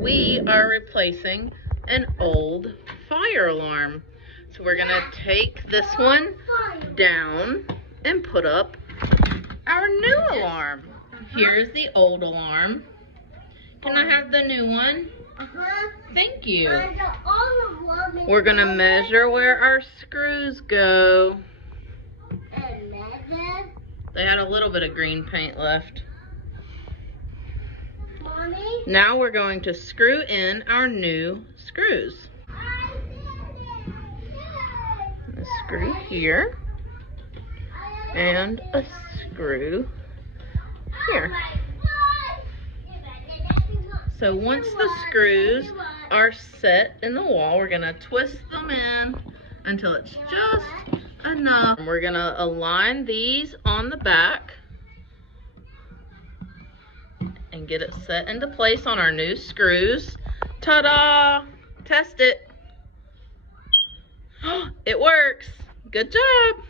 we are replacing an old fire alarm. So we're gonna take this one down and put up our new alarm. Here's the old alarm. Can I have the new one? Thank you. We're gonna measure where our screws go. They had a little bit of green paint left. Now we're going to screw in our new screws. A screw here and a screw here. So once the screws are set in the wall, we're gonna twist them in until it's just enough. We're gonna align these on the back and get it set into place on our new screws. Ta-da! Test it. It works. Good job.